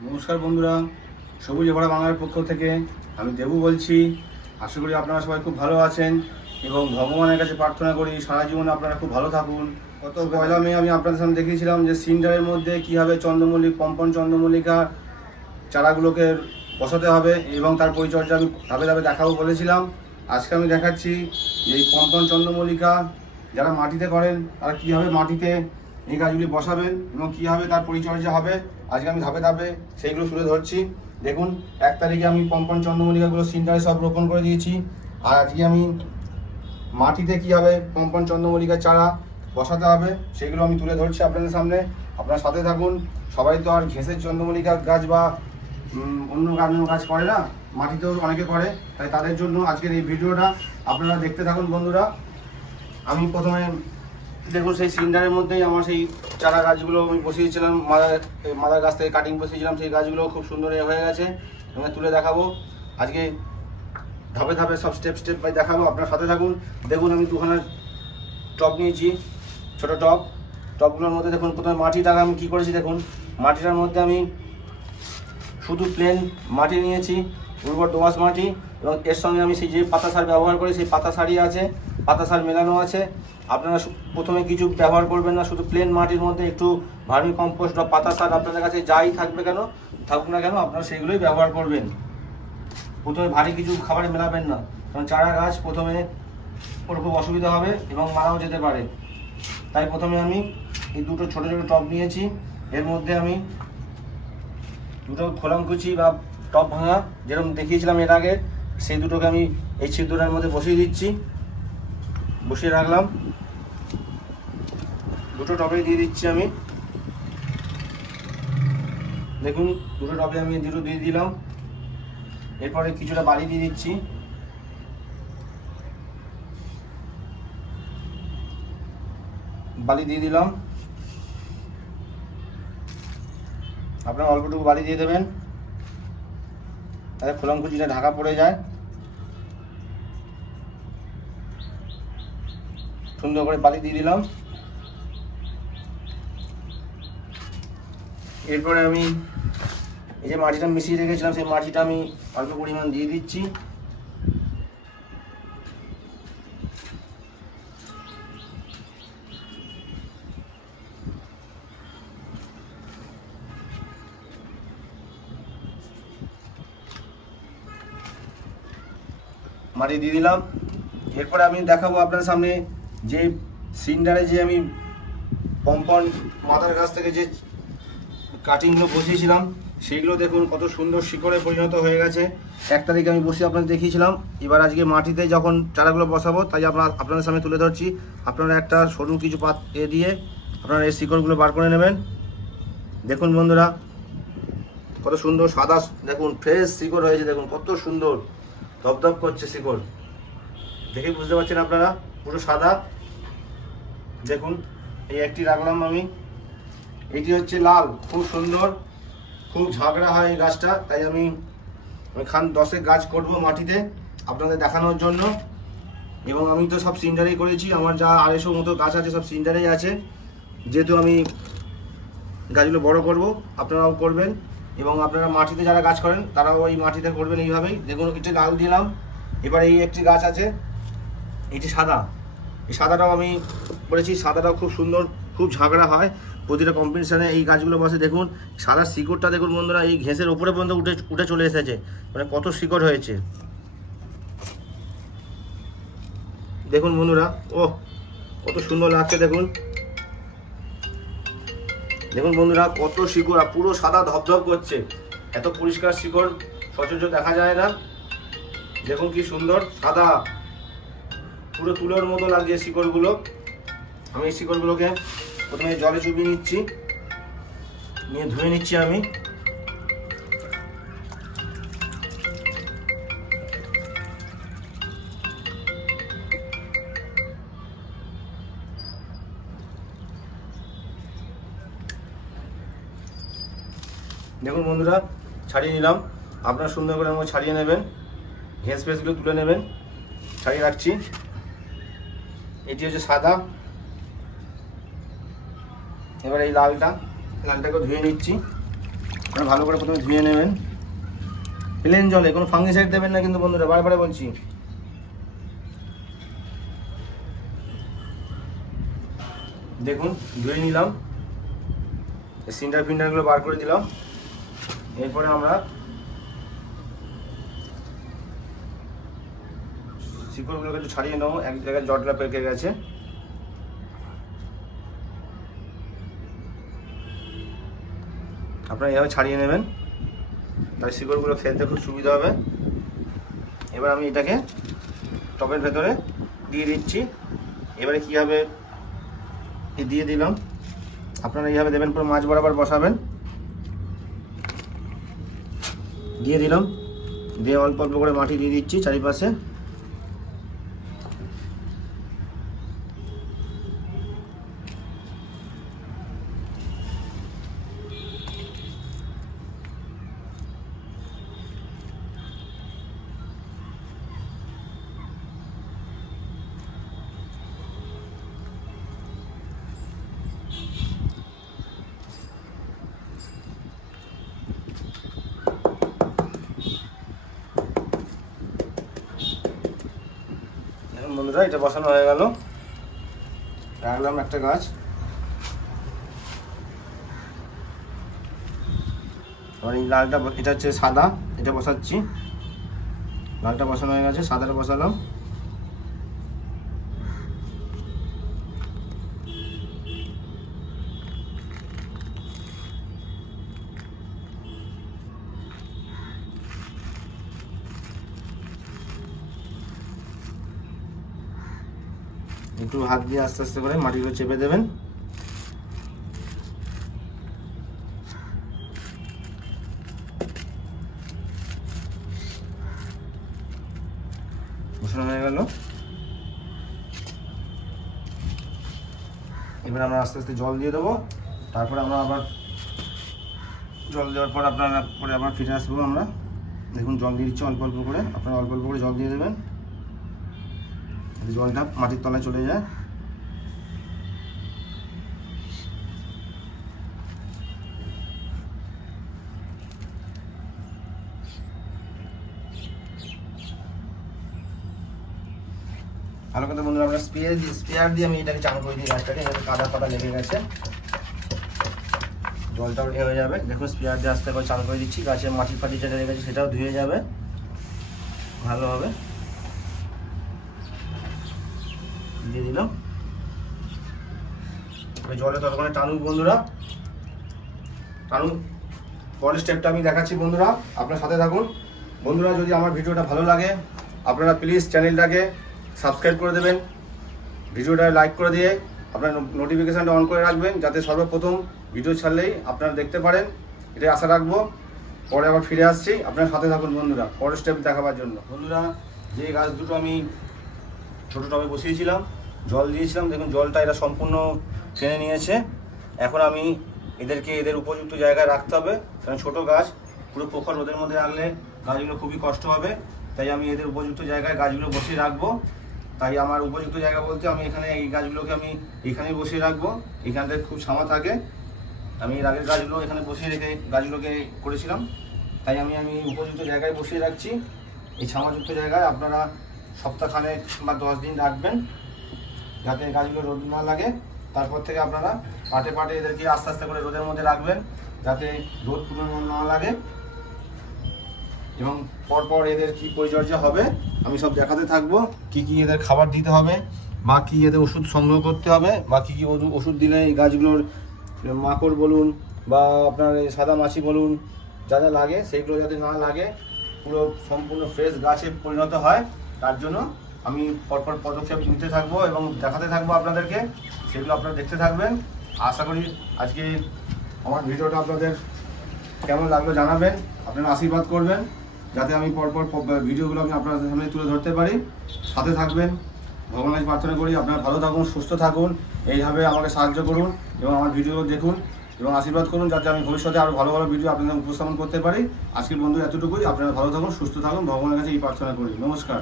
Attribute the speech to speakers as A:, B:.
A: নমস্কার বন্ধুরা সবুজ ভরা বাংলার পক্ষ থেকে আমি দেবু বলছি। আশা করি আপনারা সবাই খুব ভালো আছেন এবং ভগবানের কাছে প্রার্থনা করি সারা জীবনে আপনারা খুব ভালো থাকুন। গত পয়লা মে আমি আপনাদের সামনে দেখিয়েছিলাম যে সিন্ডারের মধ্যে কীভাবে চন্দ্রমল্লিক পম্পন চন্দ্রমল্লিকা চারাগুলোকে বসাতে হবে এবং তার পরিচর্যা আমি ধাপে ধাপে দেখাবো বলেছিলাম। আজকে আমি দেখাচ্ছি যে এই পম্পন চন্দ্রমল্লিকা যারা মাটিতে করেন তারা কীভাবে মাটিতে এই গাছগুলি বসাবেন এবং কীভাবে তার পরিচর্যা হবে আজকে আমি ধাপে ধাপে সেইগুলো তুলে ধরছি। দেখুন, এক তারিখে আমি পম্পন চন্দ্রমল্লিকাগুলো সিন্টারে সব রোপণ করে দিয়েছি। আর আজকে আমি মাটিতে কীভাবে পম্পন চন্দ্রমল্লিকার চারা বসাতে হবে, সেগুলো আমি তুলে ধরছি আপনাদের সামনে। আপনার সাথে থাকুন। সবাই তো আর ঘেঁষের চন্দ্রমল্লিকা গাছ বা অন্য অন্য গাছ করে না, মাটিতেও অনেকে করে। তাই তাদের জন্য আজকের এই ভিডিওটা আপনারা দেখতে থাকুন বন্ধুরা। আমি প্রথমে দেখুন, সেই সিলিন্ডারের মধ্যেই আমার সেই চারা গাছগুলো আমি বসিয়েছিলাম। মাদার মাদার গাছ থেকে কাটিং বসিয়েছিলাম। সেই গাছগুলো খুব সুন্দর হয়ে গেছে। আমি তুলে দেখাবো। আজকে ধাপে ধাপে সব স্টেপ স্টেপ বাই দেখাবো। আপনার সাথে থাকুন। দেখুন, আমি দুখানা টব নিয়েছি, ছোট টব। টবগুলোর মধ্যে দেখুন, প্রথমে মাটিটাকে আমি কী করেছি দেখুন। মাটিটার মধ্যে আমি শুধু প্লেন মাটি নিয়েছি, উর্বর দোআঁশ মাটি। এবং এর সঙ্গে আমি সেই যে পাতা সার ব্যবহার করি, সেই পাতা সারই আছে। পাতা সার মেলানো আছে। আপনারা প্রথমে কিছু ব্যবহার করবেন না, শুধু প্লেন মাটির মধ্যে একটু ভার্মি কম্পোস্ট বা পাতা সার আপনাদের কাছে যাই থাকবে কেন, থাকুক না কেন, আপনারা সেইগুলোই ব্যবহার করবেন। প্রথমে ভারী কিছু খাবারে মেলাবেন না, কারণ চারা গাছ প্রথমে ওর খুব অসুবিধা হবে এবং মারাও যেতে পারে। তাই প্রথমে আমি এই দুটো ছোটো ছোটো টব নিয়েছি, এর মধ্যে আমি দুটো খোলামকুচি বা টপ ভাঙা, যেরকম দেখিয়েছিলাম এর আগে, সেই দুটোকে আমি এই ছিদ্রটার মধ্যে বসিয়ে দিচ্ছি। বসিয়ে রাখলাম। দুটো টবে দিয়ে দিচ্ছি আমি। দেখুন, দুটো টবে আমি দুটো দিয়ে দিলাম। এরপরে কিছুটা বালি দিয়ে দিচ্ছি। বালি দিয়ে দিলাম। আপনারা অল্পটুকু বালি দিয়ে দেবেন। তাহলে খোলামকুচিটা ঢাকা পড়ে যায়। সুন্দর করে বালি দিয়ে দিলাম। এরপরে আমি এই যে মাটিটা মিশিয়ে রেখেছিলাম, সেই মাটিটা আমি অল্প পরিমাণ দিয়ে দিচ্ছি। মাটি দিয়ে দিলাম। এরপরে আমি দেখাবো আপনার সামনে যে সিন্ডারে যে আমি পম্পন মাথার কাছ থেকে যে কাটিংগুলো বসিয়েছিলাম সেইগুলো দেখুন কত সুন্দর শিকড়ে পরিণত হয়ে গেছে। এক তারিখে আমি বসে আপনাদের দেখিয়েছিলাম। এবার আজকে মাটিতে যখন চারাগুলো বসাবো, তাই আপনার আপনাদের সামনে তুলে ধরছি। আপনারা একটা সরু কিছু পাত এ দিয়ে আপনারা এই শিকড়গুলো বার করে নেবেন। দেখুন বন্ধুরা, কত সুন্দর সাদা, দেখুন ফ্রেশ শিকড় হয়েছে, দেখুন কত সুন্দর ধপধপ করছে শিকড়। দেখে বুঝতে পারছেন আপনারা? পুরো সাদা। দেখুন, এই একটি রাখলাম আমি। এটি হচ্ছে লাল, খুব সুন্দর, খুব ঝাঁকড়া হয় এই গাছটা, তাই আমি খান দশেক গাছ করব মাটিতে আপনাদের দেখানোর জন্য। এবং আমি তো সব সিন্ডারেই করেছি, আমার যা আড়াইশো মতো গাছ আছে সব সিন্ডারেই আছে। যেহেতু আমি গাছগুলো বড় করব, আপনারাও করবেন। এবং আপনারা মাটিতে যারা গাছ করেন, তারাও ওই মাটিতে করবেন এইভাবেই। দেখুন, একটি লাল দিলাম। এবার এই একটি গাছ আছে এটি সাদা, এই সাদাটাও আমি করেছি সাদাটাও খুব সুন্দর, খুব ঝাঁকড়া হয়। প্রতিটা কম্পিটিশানে এই গাছগুলো বসে, দেখুন, সাদা শিকড়টা, দেখুন বন্ধুরা, এই ঘেঁসের ওপরে পর্যন্ত উঠে উঠে চলে এসেছে। মানে কত শিকড় হয়েছে। দেখুন বন্ধুরা ও কত সুন্দর লাগছে, দেখুন। দেখুন বন্ধুরা, কত শিকড় পুরো সাদা ধপধপ করছে। এত পরিষ্কার শিকড়, সচরাচর দেখা যায় না। দেখুন কি সুন্দর, সাদা। পুরো তুলোর মতো লাগছে শিকড়গুলো। আমি এই শিকড়গুলোকে প্রথমে জলে চুবিয়ে নিচ্ছি। নিয়ে ধুয়ে নিচ্ছি আমি। দেখুন বন্ধুরা, ছাড়িয়ে নিলাম। আপনারা সুন্দর করে আমাকে ছাড়িয়ে নেবেন। ঘেঁস ফেসগুলো তুলে নেবেন। ছাড়িয়ে রাখছি। এটি হচ্ছে সাদা। এবার এই লালটা, লালটাকে ধুয়ে নিচ্ছি। আপনারা ভালো করে প্রথমে ধুয়ে নেবেন। প্লেন জলে, কোনো ফাঙ্গিসাইড দেবেন না কিন্তু বন্ধুরা, বারবার বলছি। দেখুন, ধুয়ে নিলাম। সিন্ডার ফিন্ডারগুলো বার করে দিলাম। এরপরে আমরা শিকড়গুলোকে একটু ছাড়িয়ে নেব এক জায়গায় জটলা পেকে গেছে। আপনারা এভাবে ছাড়িয়ে নেবেন তাই শিকড়গুলো ফেলতে খুব সুবিধা হবে। এবার আমি এটাকে টপের ভেতরে দিয়ে দিচ্ছি। এবারে কীভাবে এই দিয়ে দিলাম। আপনারা এইভাবে দেবেন, পুরো মাছ বরাবর বসাবেন। দিয়ে দিলাম। দিয়ে অল্প অল্প করে মাটি দিয়ে দিচ্ছি চারিপাশে। এটা বসানো হয়ে গেল। রাখলাম একটা গাছ। এবার এই লালটা, এটা হচ্ছে সাদা, এটা বসাচ্ছি। লালটা বসানো হয়ে গেছে, সাদাটা বসালাম। একটু হাত দিয়ে আস্তে আস্তে করে মাটিগুলো চেপে দেবেন। হয়ে গেল। এবার আমরা আস্তে আস্তে জল দিয়ে দেবো। তারপরে আমরা আবার জল দেওয়ার পর আপনারা পরে আবার ফিরে আসব আমরা। দেখুন জল দিয়ে দিচ্ছি অল্প অল্প করে। আপনারা অল্প অল্প করে জল দিয়ে দেবেন। জলটা মাটির তলায় চলে যায়। ভালো কথা বন্ধুরা, আমরা স্প্রে দিয়ে স্পেয়ার দিয়ে আমি এটাকে চান করে দিই গাছটাকে এখানে কাদা ফাদা লেগে গেছে। জলটাও এ হয়ে যাবে। দেখুন স্পেয়ার দিয়ে আস্তে করে চান করে দিচ্ছি। গাছের মাটি ফাটি যেটা লেগে গেছে, সেটাও ধুয়ে যাবে। ভালো হবে। দিয়ে দিলাম। জলে ততক্ষণে টানুক বন্ধুরা। টানুক পরের স্টেপটা আমি দেখাচ্ছি বন্ধুরা, আপনার সাথে থাকুন। বন্ধুরা, যদি আমার ভিডিওটা ভালো লাগে, আপনারা প্লিজ চ্যানেলটাকে সাবস্ক্রাইব করে দেবেন। ভিডিওটা লাইক করে দিয়ে আপনার নোটিফিকেশানটা অন করে রাখবেন, যাতে সর্বপ্রথম ভিডিও ছাড়লেই আপনারা দেখতে পারেন। এটাই আশা রাখব। পরে আবার ফিরে আসছি। আপনার সাথে থাকুন বন্ধুরা, পরের স্টেপ দেখাবার জন্য। বন্ধুরা, যে গাছ দুটো আমি ছোটো টবে বসিয়েছিলাম জল দিয়েছিলাম, দেখুন জলটা এরা সম্পূর্ণ টেনে নিয়েছে। এখন আমি এদেরকে, এদের উপযুক্ত জায়গায় রাখতে হবে। কারণ ছোটো গাছ, পুরো পোখর রোদের মধ্যে রাখলে গাছগুলো খুবই কষ্ট হবে। তাই আমি এদের উপযুক্ত জায়গায় গাছগুলো বসিয়ে রাখব। তাই আমার উপযুক্ত জায়গা বলতে আমি এখানে এই গাছগুলোকে আমি এখানেই বসিয়ে রাখব। এখানটায় খুব ছামা থাকে। আমি এর আগের গাছগুলো এখানে বসিয়ে রেখে গাছগুলোকে করেছিলাম। তাই আমি আমি উপযুক্ত জায়গায় বসিয়ে রাখছি। এই ছামাযুক্ত জায়গায় আপনারা সপ্তাহখানেক বা দশ দিন রাখবেন। যাতে গাছগুলো রোদ না লাগে। তারপর থেকে আপনারা পাটে পাটে এদেরকে আস্তে আস্তে করে রোদের মধ্যে রাখবেন, যাতে রোদ পুরো না লাগে। এবং পরপর এদের কি পরিচর্যা হবে, আমি সব দেখাতে থাকব। কি কি এদের খাবার দিতে হবে, বা কি এদের ওষুধ সংগ্রহ করতে হবে, বা কি কি ওষুধ- দিলে এই গাছগুলোর মাকড় বলুন, বা আপনার সাদা মাছি বলুন, যা যা লাগে সেগুলো যাতে না লাগে, পুরো সম্পূর্ণ ফ্রেশ গাছে পরিণত হয়, তার জন্য আমি পরপর পদক্ষেপ নিতে থাকব এবং দেখাতে থাকব আপনাদেরকে। সেগুলো আপনারা দেখতে থাকবেন। আশা করি আজকে আমার ভিডিওটা আপনাদের কেমন লাগল জানাবেন। আপনারা আশীর্বাদ করবেন, যাতে আমি পরপর ভিডিওগুলো আমি আপনাদের সামনে তুলে ধরতে পারি। সাথে থাকবেন, ভগবানের প্রার্থনা করি, আপনারা ভালো থাকুন, সুস্থ থাকুন, এইভাবে আমাকে সাহায্য করুন এবং আমার ভিডিওগুলো দেখুন এবং আশীর্বাদ করুন, যাতে আমি ভবিষ্যতে আরও ভালো ভালো ভিডিও আপনাদের উপস্থাপন করতে পারি। আজকের বন্ধু এতটুকুই, আপনারা ভালো থাকুন, সুস্থ থাকুন, ভগবানের কাছে এই প্রার্থনা করি। নমস্কার।